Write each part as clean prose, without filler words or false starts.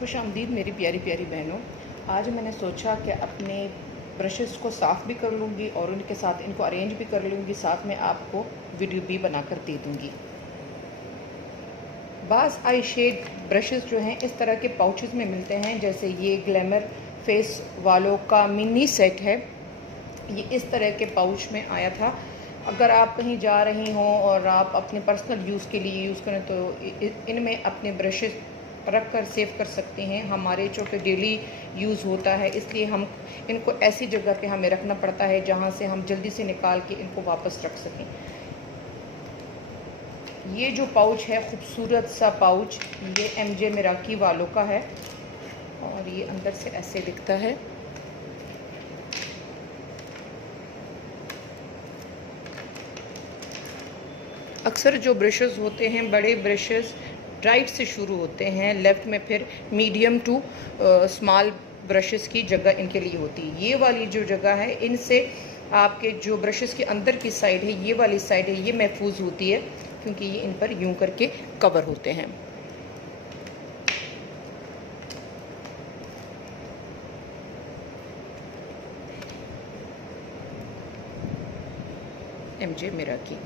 खुश आमदीद मेरी प्यारी प्यारी बहनों। आज मैंने सोचा कि अपने ब्रशेस को साफ़ भी कर लूँगी और उनके साथ इनको अरेंज भी कर लूँगी, साथ में आपको वीडियो भी बनाकर दे दूँगी। बाज़ आई शेड ब्रशेस जो हैं इस तरह के पाउचेस में मिलते हैं, जैसे ये ग्लैमर फेस वालों का मिनी सेट है। ये इस तरह के पाउच में आया था। अगर आप कहीं जा रही हों और आप अपने पर्सनल यूज़ के लिए यूज़ करें तो इनमें अपने ब्रशेस रख कर सेव कर सकते हैं। हमारे जो कि डेली यूज़ होता है, इसलिए हम इनको ऐसी जगह पे हमें रखना पड़ता है जहाँ से हम जल्दी से निकाल के इनको वापस रख सकें। ये जो पाउच है, खूबसूरत सा पाउच, ये MJ मिराकी वालों का है और ये अंदर से ऐसे दिखता है। अक्सर जो ब्रशेस होते हैं, बड़े ब्रशेस राइट से शुरू होते हैं, लेफ़्ट में फिर मीडियम टू स्मॉल ब्रशेस की जगह इनके लिए होती है। ये वाली जो जगह है, इनसे आपके जो ब्रशेस के अंदर की साइड है, ये वाली साइड है, ये महफूज होती है क्योंकि ये इन पर यूं करके कवर होते हैं। MJ मिराकी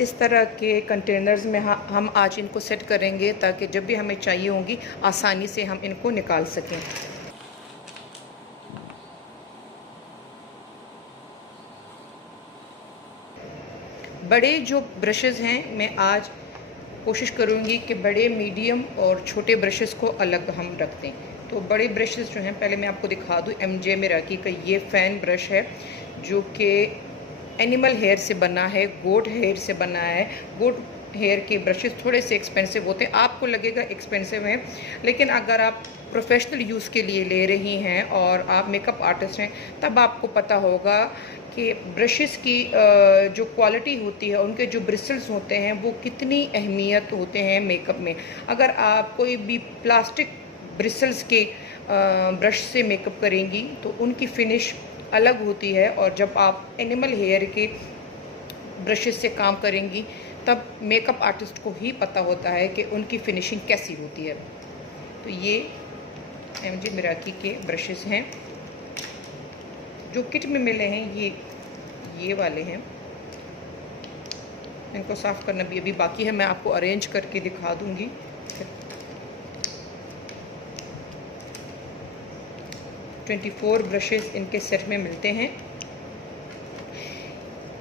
इस तरह के कंटेनर्स में हम आज इनको सेट करेंगे ताकि जब भी हमें चाहिए होंगी आसानी से हम इनको निकाल सकें। बड़े जो ब्रशेस हैं, मैं आज कोशिश करूँगी कि बड़े, मीडियम और छोटे ब्रशेस को अलग हम रख दें। तो बड़े ब्रशेस जो हैं, पहले मैं आपको दिखा दूँ। MJ मिराकी का ये फ़ैन ब्रश है जो कि एनिमल हेयर से बना है, गोट हेयर से बना है। गोट हेयर के ब्रशेस थोड़े से एक्सपेंसिव होते हैं, आपको लगेगा एक्सपेंसिव है, लेकिन अगर आप प्रोफेशनल यूज़ के लिए ले रही हैं और आप मेकअप आर्टिस्ट हैं, तब आपको पता होगा कि ब्रशेस की जो क्वालिटी होती है, उनके जो ब्रिसल्स होते हैं, वो कितनी अहमियत होते हैं मेकअप में। अगर आप कोई भी प्लास्टिक ब्रिसल्स के ब्रश से मेकअप करेंगी तो उनकी फिनिश अलग होती है, और जब आप एनिमल हेयर के ब्रशेस से काम करेंगी तब मेकअप आर्टिस्ट को ही पता होता है कि उनकी फिनिशिंग कैसी होती है। तो ये MJ मिराकी के ब्रशेस हैं जो किट में मिले हैं, ये वाले हैं। इनको साफ़ करना भी अभी बाकी है, मैं आपको अरेंज करके दिखा दूँगी। 24 ब्रशेस इनके सेट में मिलते हैं।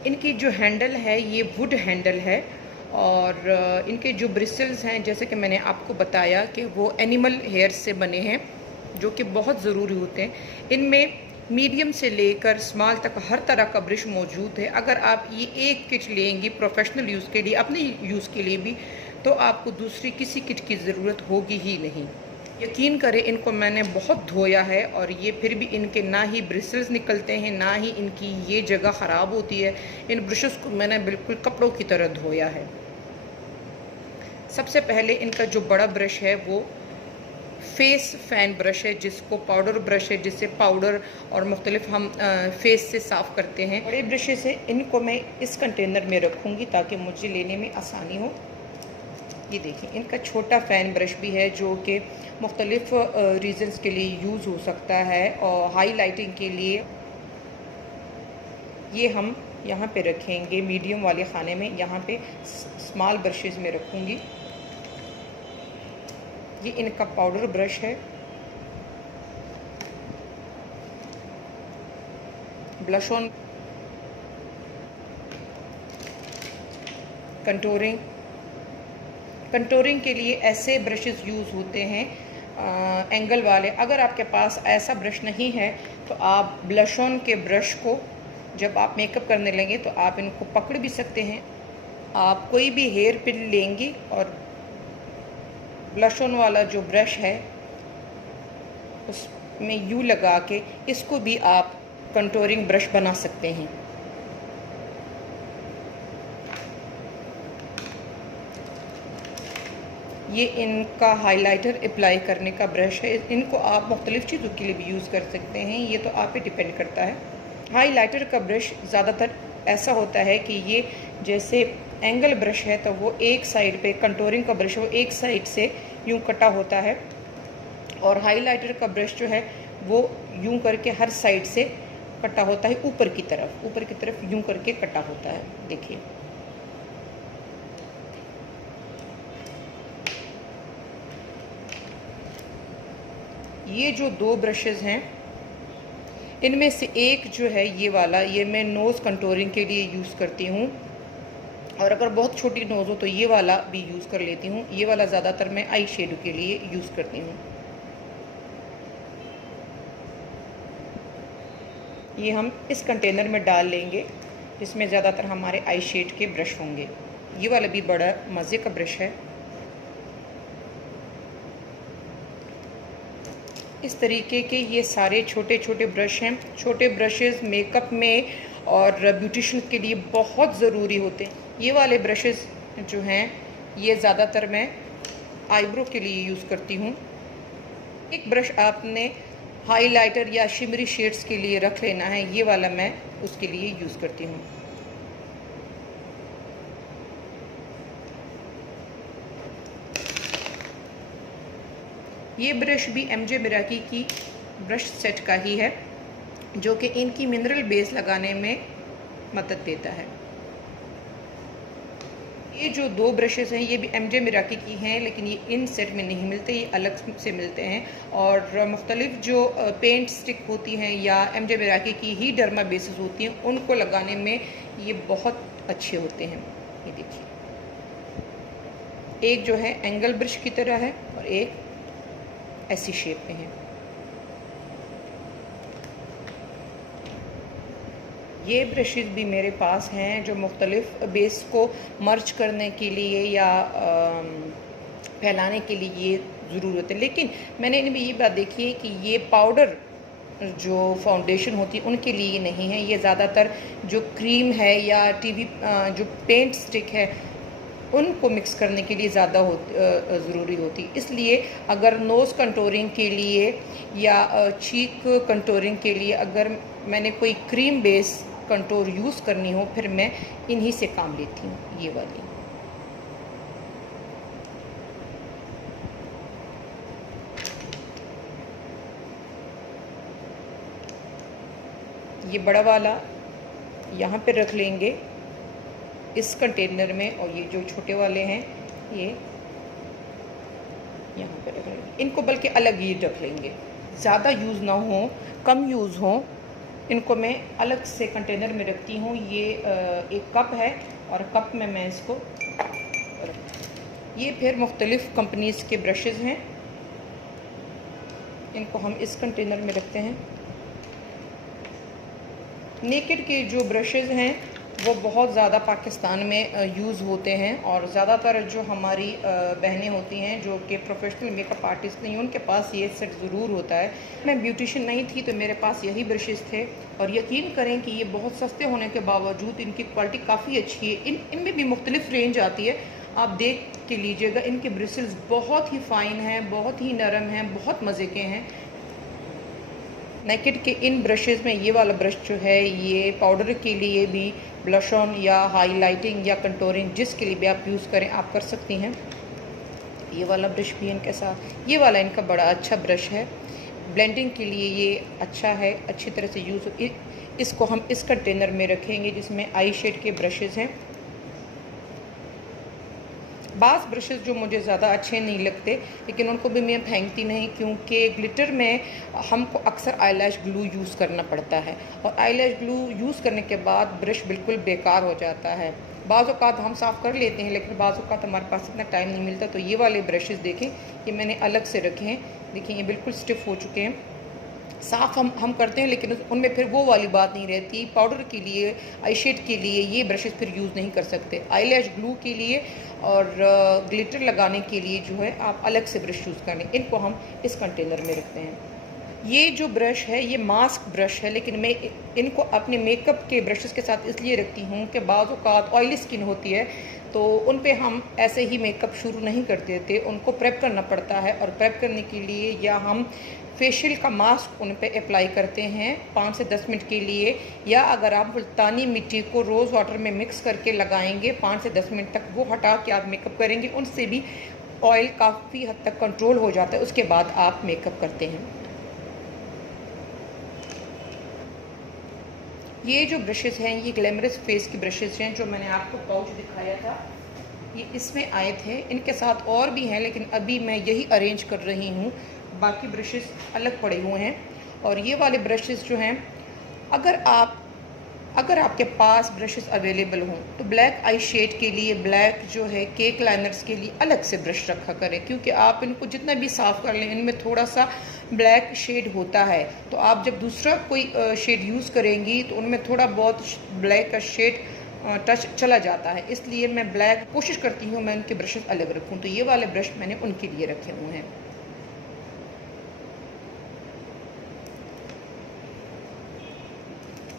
इनकी जो हैंडल है, ये वुड हैंडल है, और इनके जो ब्रिसल्स हैं, जैसे कि मैंने आपको बताया कि वो एनिमल हेयर से बने हैं, जो कि बहुत ज़रूरी होते हैं। इनमें मीडियम से लेकर स्मॉल तक हर तरह का ब्रश मौजूद है। अगर आप ये एक किट लेंगी प्रोफेशनल यूज़ के लिए, अपने यूज़ के लिए भी, तो आपको दूसरी किसी किट की ज़रूरत होगी ही नहीं। यकीन करें, इनको मैंने बहुत धोया है और ये फिर भी इनके ना ही ब्रिसल्स निकलते हैं, ना ही इनकी ये जगह ख़राब होती है। इन ब्रशेस को मैंने बिल्कुल कपड़ों की तरह धोया है। सबसे पहले इनका जो बड़ा ब्रश है वो फेस फ़ैन ब्रश है, जिसको पाउडर ब्रश है, जिससे पाउडर और मुख्तलिफ हम फेस से साफ़ करते हैं। बड़े ब्रशेस हैं, इनको मैं इस कंटेनर में रखूँगी ताकि मुझे लेने में आसानी हो। ये देखिए, इनका छोटा फ़ैन ब्रश भी है जो कि मुख्तलिफ रीज़न्स के लिए यूज़ हो सकता है, और हाईलाइटिंग के लिए ये हम यहाँ पे रखेंगे मीडियम वाले खाने में। यहाँ पे स्मॉल ब्रशेस में रखूँगी। ये इनका पाउडर ब्रश है। ब्लश ऑन, कंटूरिंग के लिए ऐसे ब्रशेस यूज़ होते हैं, एंगल वाले। अगर आपके पास ऐसा ब्रश नहीं है तो आप ब्लश ऑन के ब्रश को जब आप मेकअप करने लगें तो आप इनको पकड़ भी सकते हैं। आप कोई भी हेयर पिन लेंगी और ब्लश ऑन वाला जो ब्रश है उसमें यूँ लगा के इसको भी आप कंटूरिंग ब्रश बना सकते हैं। ये इनका हाइलाइटर अप्लाई करने का ब्रश है। इनको आप मुख्तलिफ़ चीज़ों के लिए भी यूज़ कर सकते हैं, ये तो आप पे डिपेंड करता है। हाइलाइटर का ब्रश ज़्यादातर ऐसा होता है कि ये जैसे एंगल ब्रश है तो वो एक साइड पे, कंटूरिंग का ब्रश वो एक साइड से यूँ कटा होता है और हाइलाइटर का ब्रश जो है वो यूं करके हर साइड से कटा होता है, ऊपर की तरफ यूं करके कटा होता है। देखिए ये जो 2 ब्रशेज़ हैं, इनमें से एक जो है ये वाला, ये मैं नोज़ कंटूरिंग के लिए यूज़ करती हूँ, और अगर बहुत छोटी नोज़ हो तो ये वाला भी यूज़ कर लेती हूँ। ये वाला ज़्यादातर मैं आई शेडो के लिए यूज़ करती हूँ। ये हम इस कंटेनर में डाल लेंगे जिसमें ज़्यादातर हमारे आई शेड के ब्रश होंगे। ये वाला भी बड़ा मज़े का ब्रश है। इस तरीके के ये सारे छोटे छोटे ब्रश हैं। छोटे ब्रशेज़ मेकअप में और ब्यूटिशियन के लिए बहुत ज़रूरी होते हैं। ये वाले ब्रशेज़ जो हैं ये ज़्यादातर मैं आईब्रो के लिए यूज़ करती हूँ। एक ब्रश आपने हाइलाइटर या शिमरी शेड्स के लिए रख लेना है, ये वाला मैं उसके लिए यूज़ करती हूँ। ये ब्रश भी एमजे मिराकी की ब्रश सेट का ही है, जो कि इनकी मिनरल बेस लगाने में मदद देता है। ये जो 2 ब्रशेज़ हैं ये भी एमजे मिराकी की हैं, लेकिन ये इन सेट में नहीं मिलते, ये अलग से मिलते हैं। और मुख्तलिफ जो पेंट स्टिक होती हैं या एमजे मिराकी की ही डर्मा बेसेस होती हैं, उनको लगाने में ये बहुत अच्छे होते हैं। ये देखिए, एक जो है एंगल ब्रश की तरह है और एक ऐसी शेप में है। ये ब्रशेज़ भी मेरे पास हैं जो मुख्तलिफ बेस को मर्ज करने के लिए या फैलाने के लिए ये ज़रूर होते हैं। लेकिन मैंने इनमें ये बात देखी है कि ये पाउडर जो फाउंडेशन होती है उनके लिए नहीं है। ये ज़्यादातर जो क्रीम है या टीवी जो पेंट स्टिक है उनको मिक्स करने के लिए ज़्यादा ज़रूरी होती। इसलिए अगर नोज़ कंटूरिंग के लिए या चीक कंटूरिंग के लिए अगर मैंने कोई क्रीम बेस कंटूर यूज़ करनी हो, फिर मैं इन्हीं से काम लेती हूँ। ये वाली ये बड़ा वाला यहाँ पे रख लेंगे इस कंटेनर में, और ये जो छोटे वाले हैं ये यहाँ पे रख लेंगे। इनको बल्कि अलग ही रख लेंगे, ज़्यादा यूज़ ना हो, कम यूज़ हो। इनको मैं अलग से कंटेनर में रखती हूँ। ये एक कप है और कप में मैं इसको ये फिर मुख्तलिफ़ कंपनीज़ के ब्रशेज़ हैं, इनको हम इस कंटेनर में रखते हैं। नेकेड के जो ब्रशेज़ हैं वो बहुत ज़्यादा पाकिस्तान में यूज़ होते हैं, और ज़्यादातर जो हमारी बहनें होती हैं जो कि प्रोफेशनल मेकअप आर्टिस्ट नहीं, उनके पास ये सेट ज़रूर होता है। मैं ब्यूटिशियन नहीं थी तो मेरे पास यही ब्रशेज़ थे, और यकीन करें कि ये बहुत सस्ते होने के बावजूद इनकी क्वालिटी काफ़ी अच्छी है। इनमें भी मुख्तलिफ़ रेंज आती है, आप देख के लीजिएगा। इनके ब्रिसल्स बहुत ही फ़ाइन हैं, बहुत ही नरम हैं, बहुत मज़े के हैं। नेकेड के इन ब्रशेज़ में ये वाला ब्रश जो है ये पाउडर के लिए भी, ब्लश ऑन या हाईलाइटिंग या कंटूरिंग जिसके लिए भी आप यूज़ करें आप कर सकती हैं। ये वाला ब्रश भी इनके साथ, ये वाला इनका बड़ा अच्छा ब्रश है, ब्लेंडिंग के लिए ये अच्छा है, अच्छी तरह से यूज़। इसको हम इस कंटेनर में रखेंगे जिसमें आई शेड के ब्रशेज़ हैं। बाज़ ब्रशेज़ जो मुझे ज़्यादा अच्छे नहीं लगते, लेकिन उनको भी मैं फेंकती नहीं, क्योंकि ग्लिटर में हमको अक्सर आईलैश ग्लू यूज़ करना पड़ता है, और आईलैश ग्लू यूज़ करने के बाद ब्रश बिल्कुल बेकार हो जाता है। बाज़ औक़ात हम साफ़ कर लेते हैं, लेकिन बाज़ औक़ात हमारे पास इतना टाइम नहीं मिलता। तो ये वाले ब्रशेज़ देखें, ये मैंने अलग से रखे हैं। देखिए ये बिल्कुल स्टिफ़ हो चुके हैं। साफ़ हम करते हैं, लेकिन उनमें फिर वो वाली बात नहीं रहती। पाउडर के लिए, आई शेड के लिए ये ब्रशेज़ फिर यूज़ नहीं कर सकते। आईलैश ग्लू के लिए और ग्लिटर लगाने के लिए जो है आप अलग से ब्रश यूज़ करें। इनको हम इस कंटेनर में रखते हैं। ये जो ब्रश है ये मास्क ब्रश है, लेकिन मैं इनको अपने मेकअप के ब्रशेज़ के साथ इसलिए रखती हूँ कि बाज़ औक़ात ऑयली स्किन होती है तो उन पे हम ऐसे ही मेकअप शुरू नहीं कर देते, उनको प्रेप करना पड़ता है। और प्रेप करने के लिए या हम फेशियल का मास्क उन पे अप्लाई करते हैं 5 से 10 मिनट के लिए, या अगर आप मुल्तानी मिट्टी को रोज़ वाटर में मिक्स करके लगाएंगे 5 से 10 मिनट तक, वो हटा के आप मेकअप करेंगे, उनसे भी ऑयल काफ़ी हद तक कंट्रोल हो जाता है, उसके बाद आप मेकअप करते हैं। ये जो ब्रशेज़ हैं ये ग्लैमरस फेस की ब्रशेज़ हैं, जो मैंने आपको पाउच दिखाया था ये इसमें आए थे। इनके साथ और भी हैं लेकिन अभी मैं यही अरेंज कर रही हूँ, बाकी ब्रशेज़ अलग पड़े हुए हैं। और ये वाले ब्रशेज़ जो हैं, अगर आपके पास ब्रशेस अवेलेबल हों तो ब्लैक आई शेड के लिए, ब्लैक जो है केक लाइनर्स के लिए अलग से ब्रश रखा करें, क्योंकि आप इनको जितना भी साफ़ कर लें इनमें थोड़ा सा ब्लैक शेड होता है। तो आप जब दूसरा कोई शेड यूज़ करेंगी तो उनमें थोड़ा बहुत ब्लैक का शेड टच चला जाता है, इसलिए मैं ब्लैक कोशिश करती हूँ मैं उनके ब्रशेस अलग रखूँ। तो ये वाले ब्रश मैंने उनके लिए रखे हुए हैं।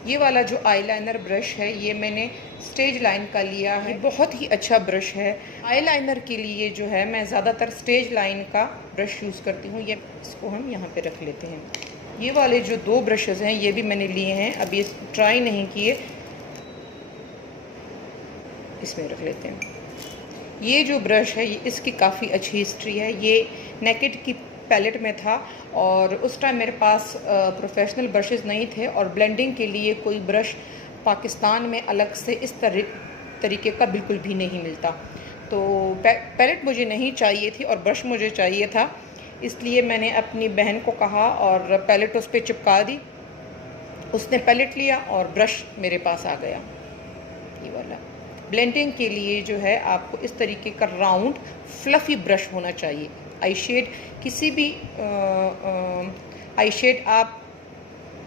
ये वाला जो आईलाइनर ब्रश है ये मैंने स्टेज लाइन का लिया है, बहुत ही अच्छा ब्रश है। आईलाइनर के लिए जो है मैं ज़्यादातर स्टेज लाइन का ब्रश यूज़ करती हूँ। ये इसको हम यहाँ पे रख लेते हैं। ये वाले जो 2 ब्रशेज़ हैं ये भी मैंने लिए हैं, अभी ट्राई नहीं किए, इसमें रख लेते हैं। ये जो ब्रश है ये इसकी काफ़ी अच्छी हिस्ट्री है। ये नेकेड की पैलेट में था और उस टाइम मेरे पास प्रोफेशनल ब्रशेज़ नहीं थे और ब्लेंडिंग के लिए कोई ब्रश पाकिस्तान में अलग से इस तरीके का बिल्कुल भी नहीं मिलता। तो पैलेट मुझे नहीं चाहिए थी और ब्रश मुझे चाहिए था, इसलिए मैंने अपनी बहन को कहा और पैलेट उस पर चिपका दी। उसने पैलेट लिया और ब्रश मेरे पास आ गया। ये वाला ब्लेंडिंग के लिए जो है आपको इस तरीके का राउंड फ्लफ़ी ब्रश होना चाहिए। आई शेड किसी भी आई शेड आप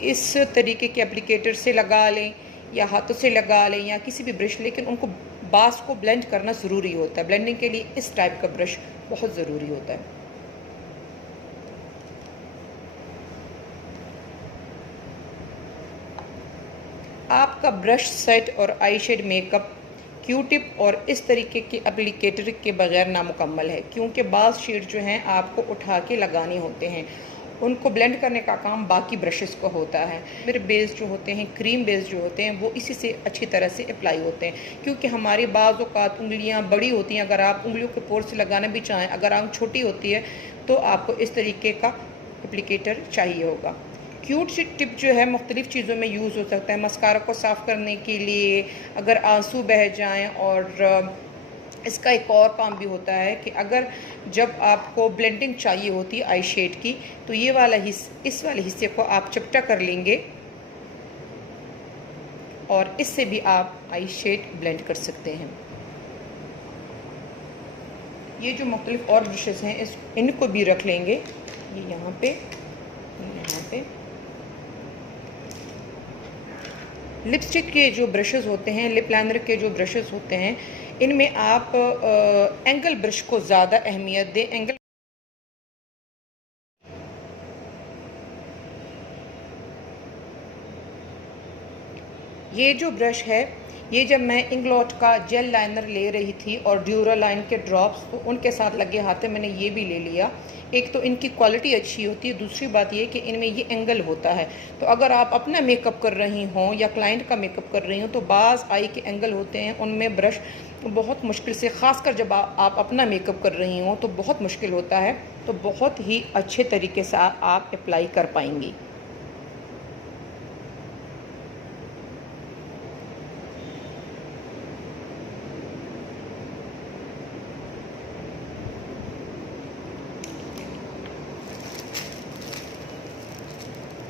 इस तरीके के एप्लीकेटर से लगा लें या हाथों से लगा लें या किसी भी ब्रश, लेकिन उनको बास को ब्लेंड करना ज़रूरी होता है। ब्लेंडिंग के लिए इस टाइप का ब्रश बहुत ज़रूरी होता है। आपका ब्रश सेट और आई शेड मेकअप क्यू टिप और इस तरीके के एप्लीकेटर के बगैर नामुकम्मल है, क्योंकि बाज़ शेड जो हैं आपको उठा के लगाने होते हैं, उनको ब्लेंड करने का काम बाकी ब्रशेस को होता है। फिर बेस जो होते हैं, क्रीम बेस जो होते हैं, वो इसी से अच्छी तरह से अप्लाई होते हैं, क्योंकि हमारी बाज़ औक़ात उंगलियां बड़ी होती हैं। अगर आप उंगलियों के पोर से लगाना भी चाहें, अगर आंख छोटी होती है तो आपको इस तरीके का एप्लीकेटर चाहिए होगा। क्यूट टिप जो है मुख्तलिफ़ चीज़ों में यूज़ हो सकता है। मस्कारा को साफ़ करने के लिए, अगर आंसू बह जाएं, और इसका एक और काम भी होता है कि अगर जब आपको ब्लेंडिंग चाहिए होती है आई शेड की, तो ये वाला इस वाले हिस्से को आप चिपटा कर लेंगे और इससे भी आप आई शेड ब्लेंड कर सकते हैं। ये जो मुख्तलिफ़ और ब्रशेस हैं इनको भी रख लेंगे। ये यहाँ पे लिपस्टिक के जो ब्रशेस होते हैं, लिप लाइनर के जो ब्रशेस होते हैं, इनमें आप एंगल ब्रश को ज़्यादा अहमियत दें। ये जो ब्रश है, ये जब मैं इंग्लॉट का जेल लाइनर ले रही थी और ड्यूरालाइन के ड्रॉप्स तो उनके साथ लगे हाथे मैंने ये भी ले लिया। एक तो इनकी क्वालिटी अच्छी होती है, दूसरी बात ये कि इनमें ये एंगल होता है। तो अगर आप अपना मेकअप कर रही हों या क्लाइंट का मेकअप कर रही हों तो बाज़ आई के एंगल होते हैं, उनमें ब्रश बहुत मुश्किल से, ख़ासकर जब आप अपना मेकअप कर रही हों तो बहुत मुश्किल होता है, तो बहुत ही अच्छे तरीके से आप अप्लाई कर पाएंगी।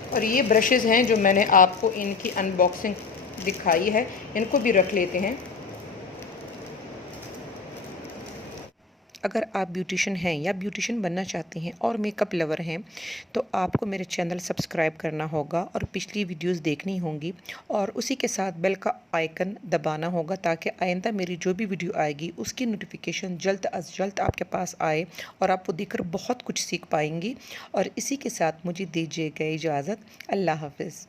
और ये ब्रशेज़ हैं जो मैंने आपको इनकी अनबॉक्सिंग दिखाई है, इनको भी रख लेते हैं। अगर आप ब्यूटिशियन हैं या ब्यूटिशियन बनना चाहते हैं और मेकअप लवर हैं तो आपको मेरे चैनल सब्सक्राइब करना होगा और पिछली वीडियोस देखनी होंगी और उसी के साथ बेल का आइकन दबाना होगा, ताकि आइंदा मेरी जो भी वीडियो आएगी उसकी नोटिफिकेशन जल्द अज जल्द आपके पास आए और आप वो देखकर बहुत कुछ सीख पाएंगी। और इसी के साथ मुझे दीजिएगा इजाज़त। अल्लाह हाफ़िज़।